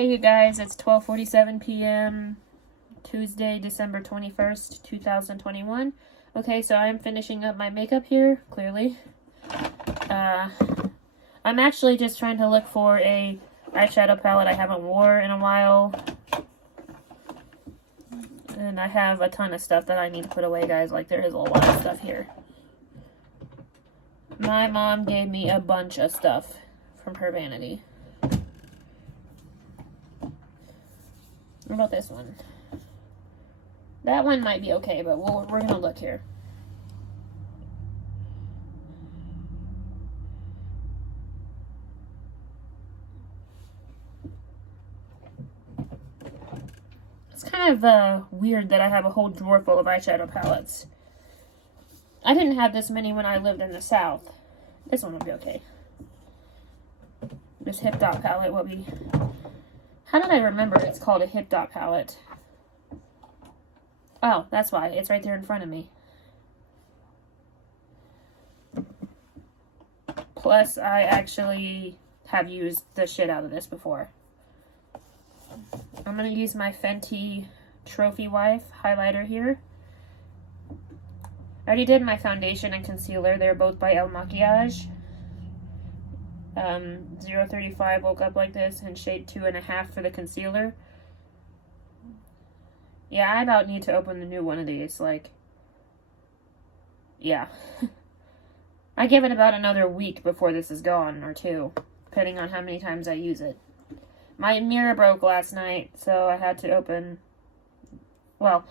Hey you guys, it's 12:47 p.m. Tuesday, December 21st, 2021. Okay, so I'm finishing up my makeup here, clearly. I'm actually just trying to look for a eyeshadow palette I haven't worn in a while. And I have a ton of stuff that I need to put away, guys. Like, there is a lot of stuff here. My mom gave me a bunch of stuff from her vanity. What about this one? That one might be okay, but we're gonna look here. It's kind of weird that I have a whole drawer full of eyeshadow palettes. I didn't have this many when I lived in the South. This one will be okay. This Hip Dot palette will be... How did I remember it's called a Hip Dot palette? Oh, that's why. It's right there in front of me. Plus, I actually have used the shit out of this before. I'm going to use my Fenty Trophy Wife highlighter here. I already did my foundation and concealer. They're both by El Maquillage. 035 Woke Up Like This, and shade 2.5 for the concealer. Yeah, I about need to open the new one of these. Like, yeah. I give it about another week before this is gone, or two, depending on how many times I use it. My mirror broke last night, so I had to open... Well,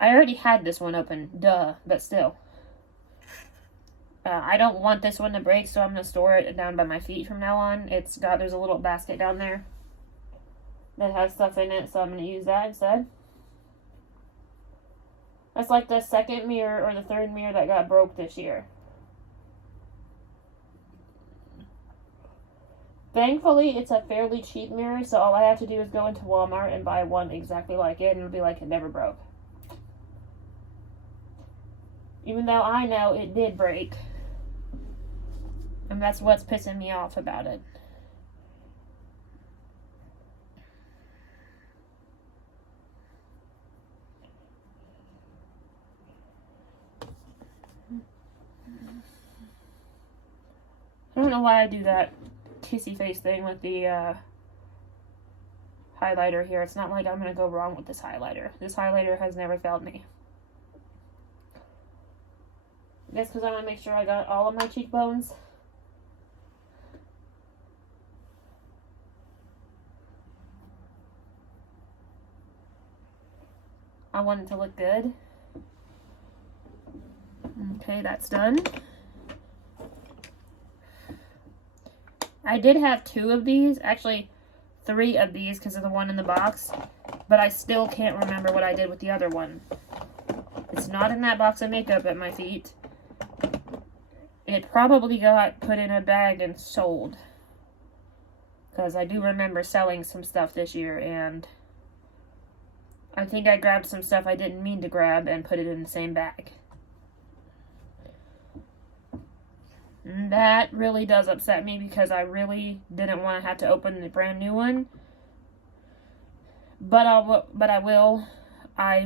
I already had this one open, duh, but still. I don't want this one to break, so I'm going to store it down by my feet from now on. There's a little basket down there that has stuff in it, so I'm going to use that instead. That's like the second mirror or the third mirror that got broke this year. Thankfully, it's a fairly cheap mirror, so all I have to do is go into Walmart and buy one exactly like it, and it'll be like it never broke. Even though I know it did break. And that's what's pissing me off about it. I don't know why I do that kissy face thing with the highlighter here. It's not like I'm going to go wrong with this highlighter. This highlighter has never failed me. I guess because I want to make sure I got all of my cheekbones. I want it to look good. Okay, that's done. I did have 2 of these, actually 3 of these because of the one in the box, but I still can't remember what I did with the other one. It's not in that box of makeup at my feet. It probably got put in a bag and sold, because I do remember selling some stuff this year, and I think I grabbed some stuff I didn't mean to grab and put it in the same bag. And that really does upset me, because I really didn't want to have to open the brand new one. But I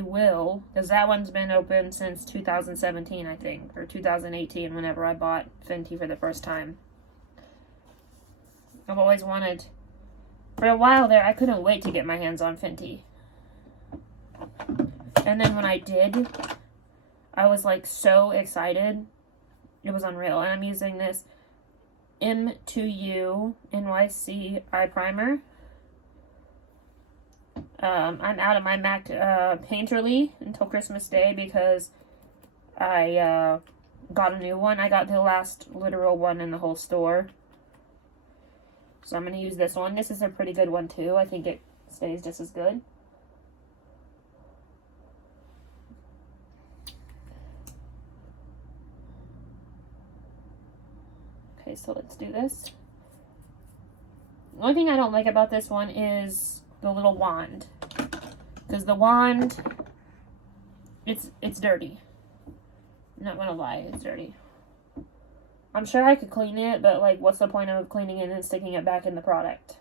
will, because that one's been open since 2017, I think, or 2018, whenever I bought Fenty for the first time. I've always wanted, for a while there, I couldn't wait to get my hands on Fenty. And then when I did, I was like so excited. It was unreal. And I'm using this M2U NYC eye primer. I'm out of my MAC Painterly until Christmas Day, because I got a new one. I got the last literal one in the whole store. So I'm going to use this one. This is a pretty good one too. I think it stays just as good. Okay, so let's do this. The only thing I don't like about this one is the little wand, because the wand, it's dirty. I'm not gonna lie, it's dirty. I'm sure I could clean it, but like, what's the point of cleaning it and sticking it back in the product?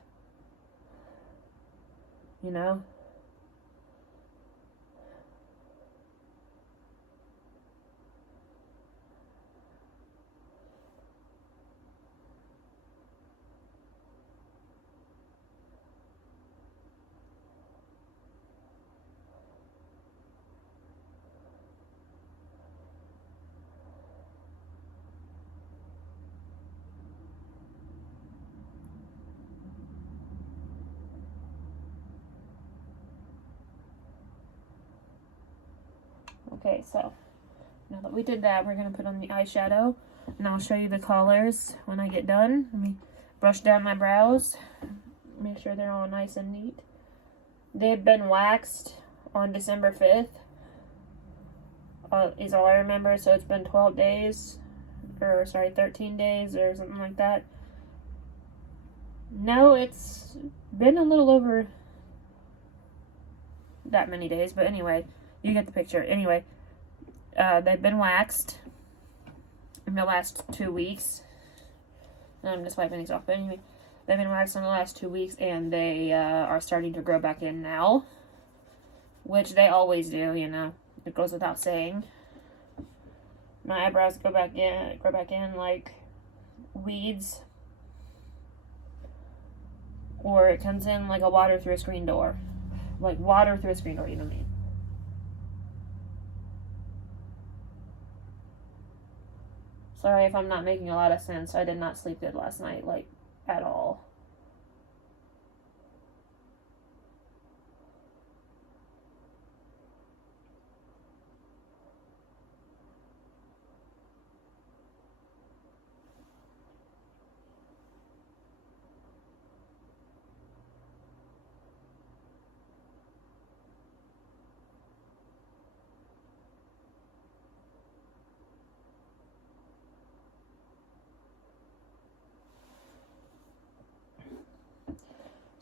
you know? Okay, so now that we did that, we're going to put on the eyeshadow, and I'll show you the colors when I get done. Let me brush down my brows, make sure they're all nice and neat. They've been waxed on December 5th, is all I remember, so it's been 12 days, or sorry, 13 days, or something like that. No, it's been a little over that many days, but anyway, you get the picture. Anyway, they've been waxed in the last 2 weeks. I'm just wiping these off, but anyway, they've been waxed in the last 2 weeks, and they are starting to grow back in now, which they always do, you know. It goes without saying. My eyebrows grow back in like weeds, or it comes in like a water through a screen door. Like water through a screen door, you know what I mean? Sorry if I'm not making a lot of sense. I did not sleep good last night, like, at all.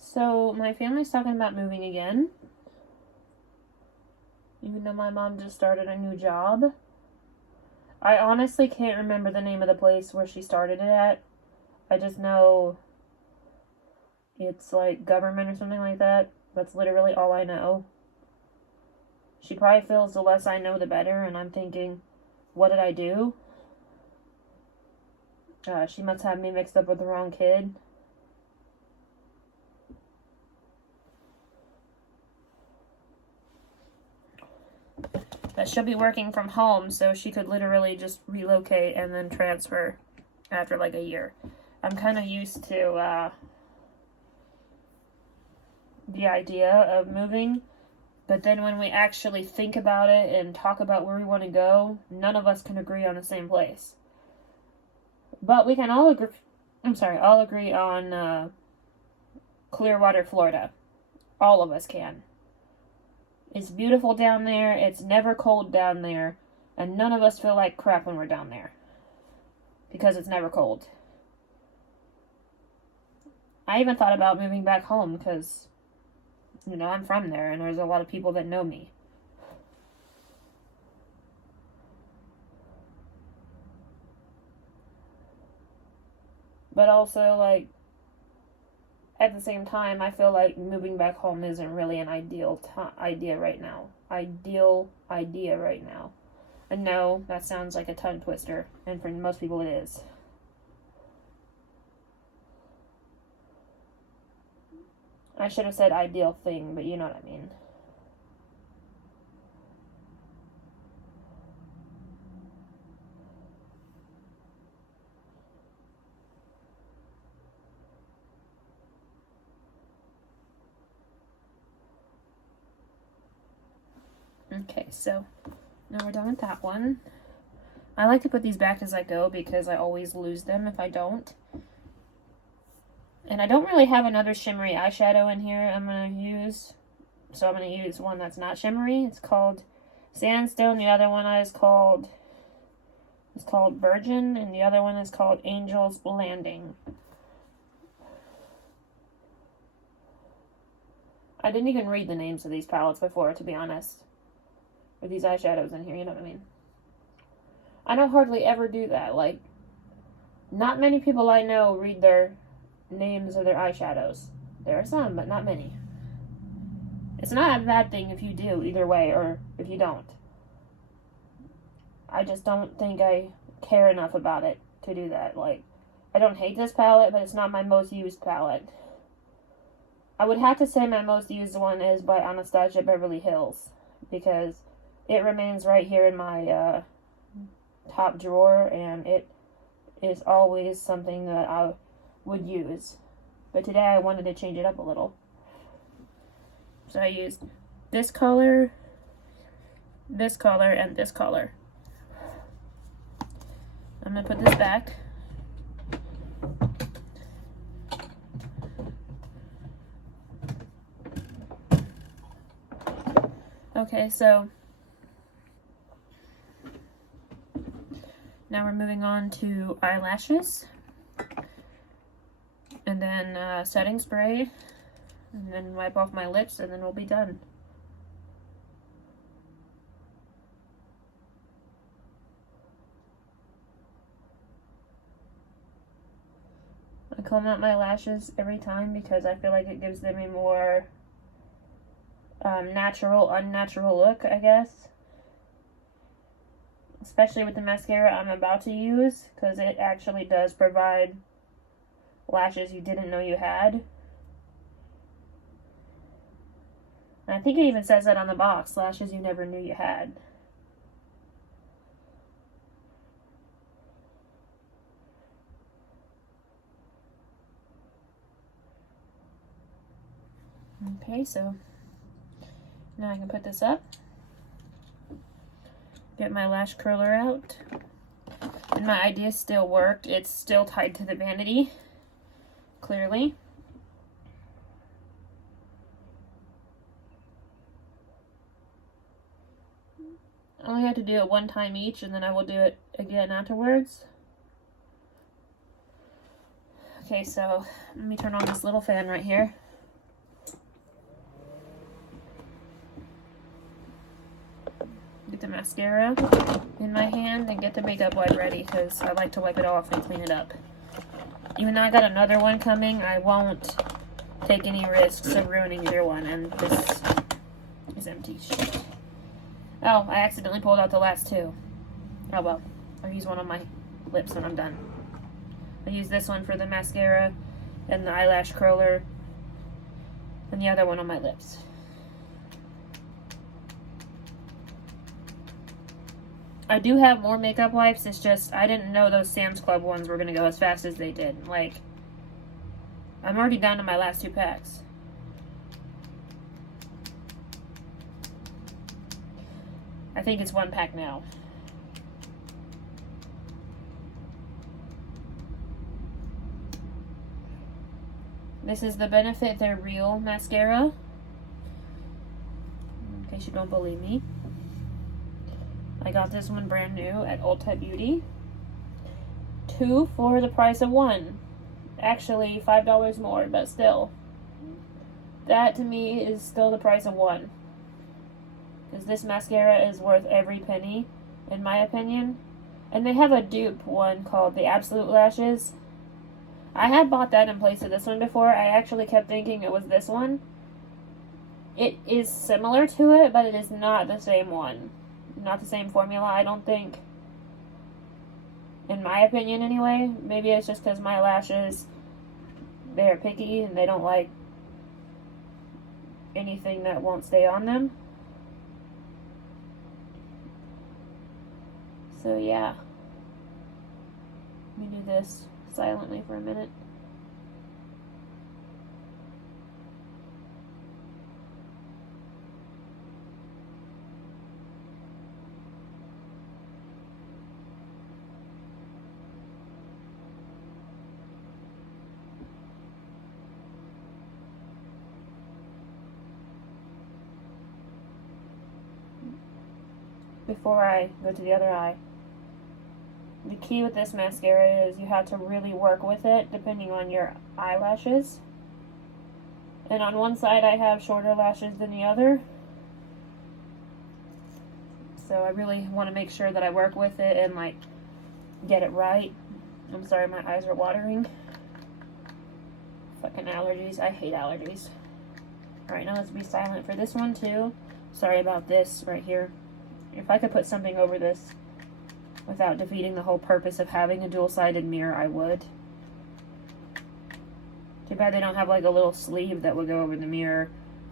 So, my family's talking about moving again. Even though my mom just started a new job. I honestly can't remember the name of the place where she started it at. I just know it's like government or something like that. That's literally all I know. She probably feels the less I know, the better. And I'm thinking, what did I do? She must have me mixed up with the wrong kid. But she'll be working from home, so she could literally just relocate and then transfer after like a year. I'm kind of used to the idea of moving, but then when we actually think about it and talk about where we want to go, none of us can agree on the same place. But we can all agree. All agree on Clearwater, Florida. All of us can. It's beautiful down there. It's never cold down there. And none of us feel like crap when we're down there. Because it's never cold. I even thought about moving back home because, you know, I'm from there and there's a lot of people that know me. But also, like, at the same time, I feel like moving back home isn't really an ideal idea right now. Ideal idea right now. And no, that sounds like a tongue twister. And for most people it is. I should have said ideal thing, but you know what I mean. Okay, so now we're done with that one. I like to put these back as I go because I always lose them if I don't. And I don't really have another shimmery eyeshadow in here I'm going to use. So I'm going to use one that's not shimmery. It's called Sandstone. The other one is called Virgin. And the other one is called Angel's Landing. I didn't even read the names of these palettes before, to be honest. With these eyeshadows in here, you know what I mean? I don't hardly ever do that. Like, not many people I know read their names of their eyeshadows. There are some, but not many. It's not a bad thing if you do either way, or if you don't. I just don't think I care enough about it to do that. Like, I don't hate this palette, but it's not my most used palette. I would have to say my most used one is by Anastasia Beverly Hills, because it remains right here in my top drawer, and it is always something that I would use. But today I wanted to change it up a little. So I used this color, and this color. I'm going to put this back. Okay, so now we're moving on to eyelashes, and then setting spray, and then wipe off my lips, and then we'll be done. I comb out my lashes every time because I feel like it gives them a more natural, unnatural look, I guess. Especially with the mascara I'm about to use, because it actually does provide lashes you didn't know you had. And I think it even says that on the box, lashes you never knew you had. Okay, so now I can put this up, get my lash curler out, and my idea still worked. It's still tied to the vanity, clearly. I only have to do it one time each, and then I will do it again afterwards. Okay, so let me turn on this little fan right here. Get the mascara in my hand and get the makeup wipe ready, because I like to wipe it off and clean it up. Even though I got another one coming, I won't take any risks of ruining either one, and this is empty. Shit. Oh, I accidentally pulled out the last two. Oh well, I'll use one on my lips when I'm done. I'll use this one for the mascara and the eyelash curler, and the other one on my lips. I do have more makeup wipes, it's just I didn't know those Sam's Club ones were going to go as fast as they did. Like, I'm already down to my last 2 packs. I think it's 1 pack now. This is the Benefit They're Real mascara, in case you don't believe me. I got this one brand new at Ulta Beauty. 2 for the price of 1. Actually, $5 more, but still. That to me is still the price of 1. Because this mascara is worth every penny, in my opinion. And they have a dupe one called the Absolute Lashes. I had bought that in place of this one before. I actually kept thinking it was this one. It is similar to it, but it is not the same one. Not the same formula, I don't think. In my opinion, anyway. Maybe it's just because my lashes, they're picky and they don't like anything that won't stay on them. So yeah. Let me do this silently for a minute. Before I go to the other eye, the key with this mascara is you have to really work with it depending on your eyelashes. And on one side I have shorter lashes than the other, so I really want to make sure that I work with it and like get it right. I'm sorry, my eyes are watering. Fucking allergies. I hate allergies. Alright, now let's be silent for this one too. Sorry about this right here. If I could put something over this without defeating the whole purpose of having a dual-sided mirror, I would. Too bad they don't have like a little sleeve that would go over the mirror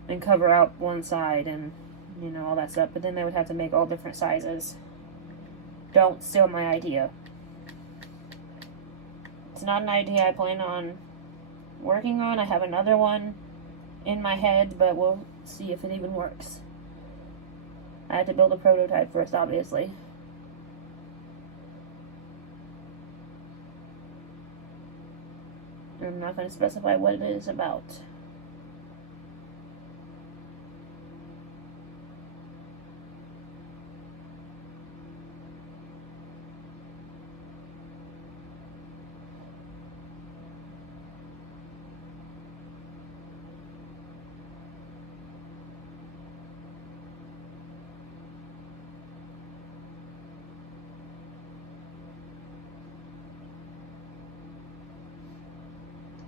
and cover out one side and, you know, all that stuff. But then they would have to make all different sizes. Don't steal my idea. It's not an idea I plan on working on. I have another one in my head, but we'll see if it even works. I had to build a prototype first, obviously. I'm not going to specify what it is about.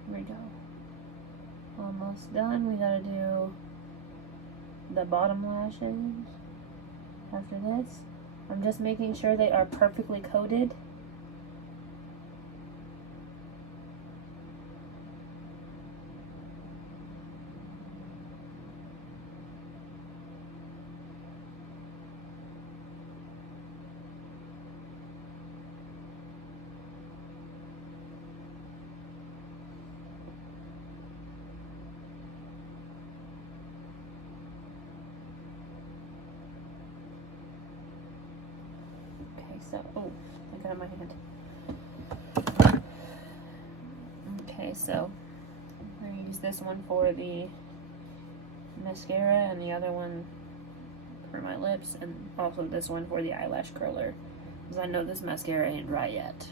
Here we go. Almost done. We gotta do the bottom lashes after this. I'm just making sure they are perfectly coated. So, oh, I got it in my hand. Okay, so I'm going to use this one for the mascara and the other one for my lips, and also this one for the eyelash curler, because I know this mascara ain't dry yet.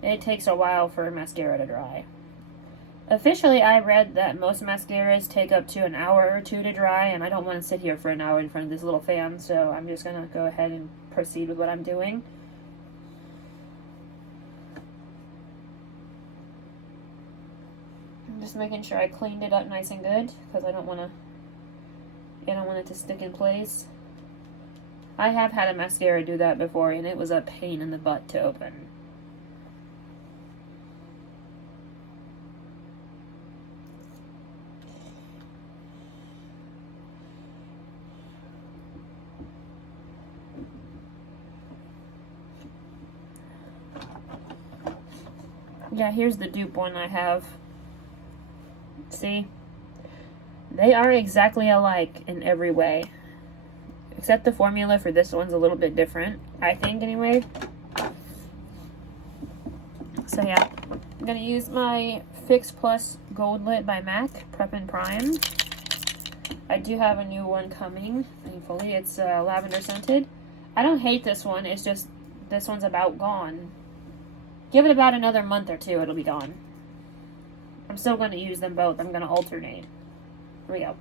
It takes a while for mascara to dry. Officially, I read that most mascaras take up to an hour or two to dry, and I don't want to sit here for an hour in front of this little fan, so I'm just going to go ahead and proceed with what I'm doing. I'm just making sure I cleaned it up nice and good, because I don't want it to stick in place. I have had a mascara do that before, and it was a pain in the butt to open. Yeah, here's the dupe one I have. See? They are exactly alike in every way. Except the formula for this one's a little bit different, I think, anyway. So yeah, I'm going to use my Fix Plus Gold Lit by MAC Prep and Prime. I do have a new one coming, thankfully. It's lavender scented. I don't hate this one, it's just this one's about gone. Give it about another month or two, it'll be gone. I'm still going to use them both. I'm going to alternate. Here we go.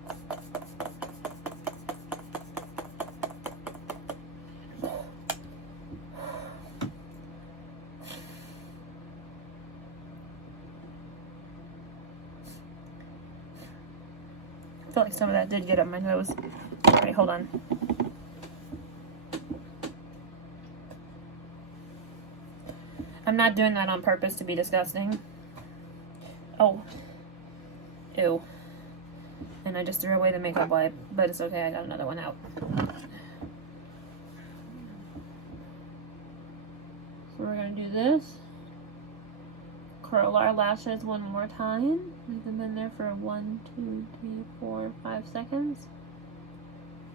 I feel like some of that did get up my nose. Alright, hold on. I'm not doing that on purpose to be disgusting. Oh. Ew. And I just threw away the makeup wipe, but it's okay, I got another one out. So we're going to do this. Curl our lashes one more time. Leave them in there for 1, 2, 3, 4, 5 seconds.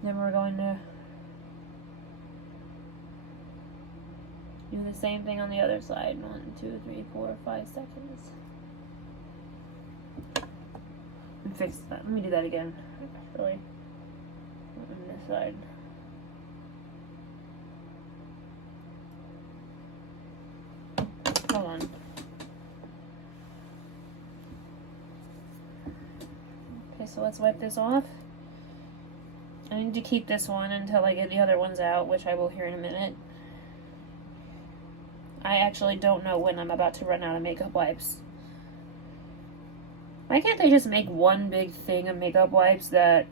Then we're going to do the same thing on the other side. 1, 2, 3, 4, 5 seconds. And fix that. Let me do that again. Actually, on this side. Hold on. Okay, so let's wipe this off. I need to keep this one until I get the other ones out, which I will here in a minute. I actually don't know when I'm about to run out of makeup wipes. Why can't they just make one big thing of makeup wipes that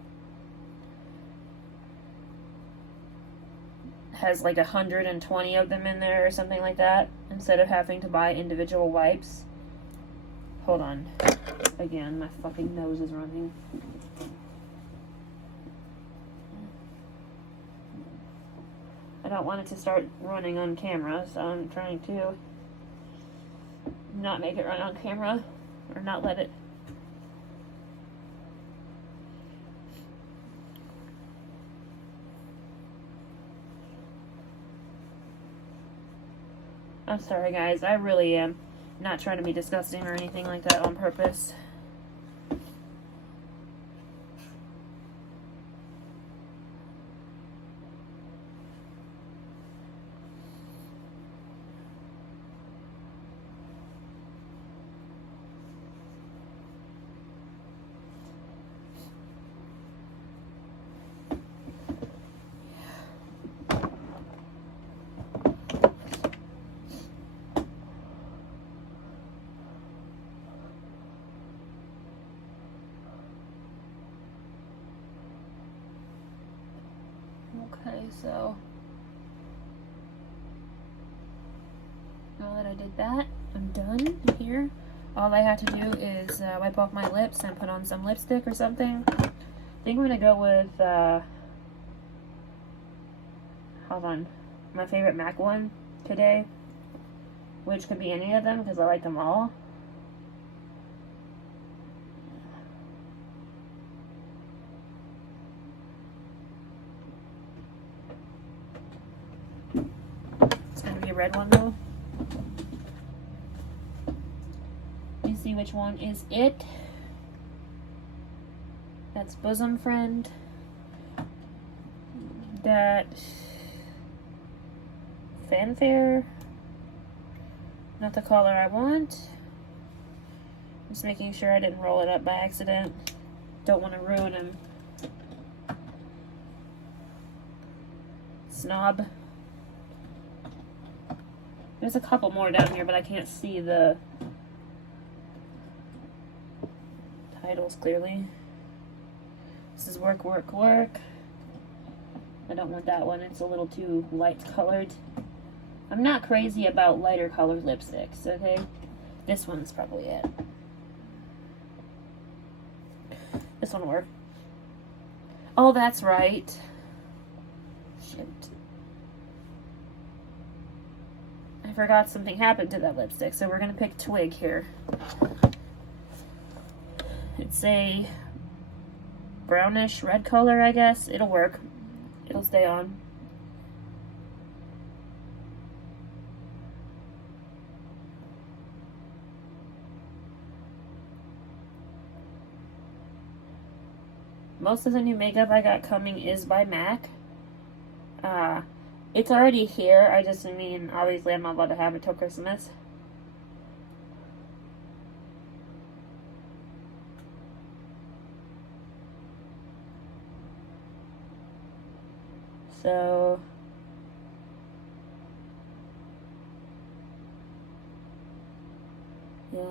has like 120 of them in there or something like that, instead of having to buy individual wipes? Hold on. Again, my fucking nose is running. I don't want it to start running on camera, so I'm trying to not make it run on camera, or not let it. I'm sorry guys, I really am not trying to be disgusting or anything like that on purpose. Okay, so now that I did that, I'm done here. All I have to do is wipe off my lips and put on some lipstick or something. I think I'm gonna go with hold on, my favorite MAC one today, which could be any of them because I like them all. It's gonna be a red one though. You see which one is it? That's Bosom Friend. That Fanfare. Not the color I want. Just making sure I didn't roll it up by accident. Don't want to ruin him. Snob. There's a couple more down here, but I can't see the titles clearly. This is Work, Work, Work. I don't want that one. It's a little too light colored. I'm not crazy about lighter colored lipsticks, okay? This one's probably it. This one will work. Oh, that's right. Shit. I forgot something happened to that lipstick, so we're gonna pick Twig here. It's a brownish red color, I guess. It'll work. It'll stay on. Most of the new makeup I got coming is by MAC. It's already here. I just mean, obviously I'm not allowed to have it till Christmas. So yeah.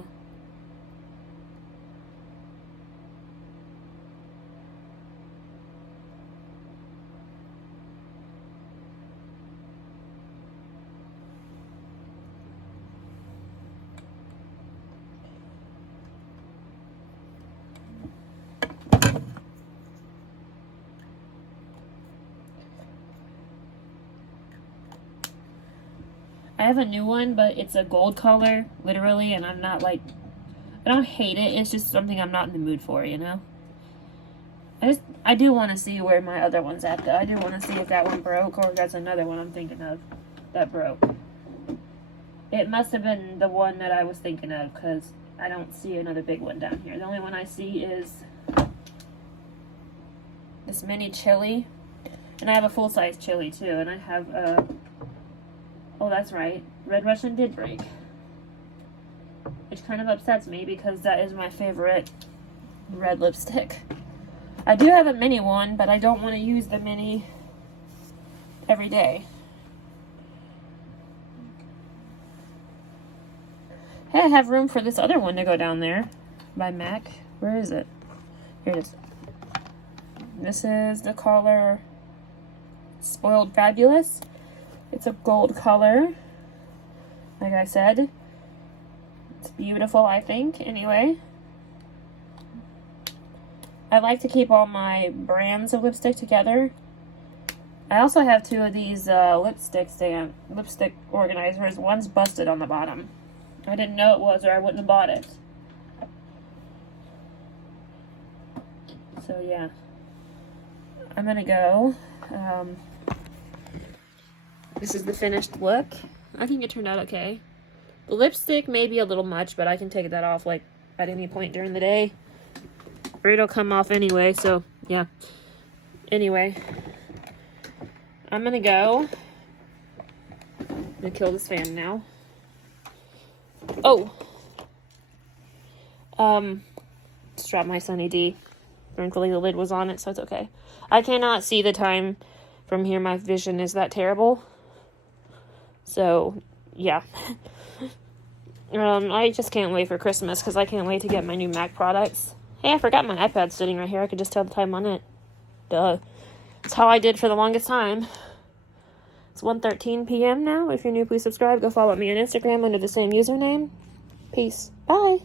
I have a new one, but it's a gold color, literally, and I'm not like, I don't hate it, it's just something I'm not in the mood for, you know? I do want to see where my other one's at, though. I do want to see if that one broke, or if that's another one I'm thinking of that broke. It must have been the one that I was thinking of, because I don't see another big one down here. The only one I see is this mini chili, and I have a full-size chili, too, and I have a... Oh, that's right. Red Russian did break. Which kind of upsets me because that is my favorite red lipstick. I do have a mini one, but I don't want to use the mini every day. Hey, I have room for this other one to go down there. by MAC. Where is it? Here it is. This is the color Spoiled Fabulous. It's a gold color. Like I said. It's beautiful, I think. Anyway. I like to keep all my brands of lipstick together. I also have 2 of these lipstick organizers. One's busted on the bottom. I didn't know it was, or I wouldn't have bought it. So yeah, I'm gonna go. This is the finished look. I think it turned out okay. The lipstick may be a little much, but I can take that off like at any point during the day. Or it'll come off anyway, so yeah. Anyway, I'm gonna go. I'm gonna kill this fan now. Oh! Just dropped my Sunny D. Thankfully the lid was on it, so it's okay. I cannot see the time from here. My vision is that terrible. So, yeah. I just can't wait for Christmas, because I can't wait to get my new MAC products. Hey, I forgot my iPad sitting right here. I could just tell the time on it. Duh. That's how I did for the longest time. It's 1:13 p.m. now. If you're new, please subscribe. Go follow me on Instagram under the same username. Peace. Bye.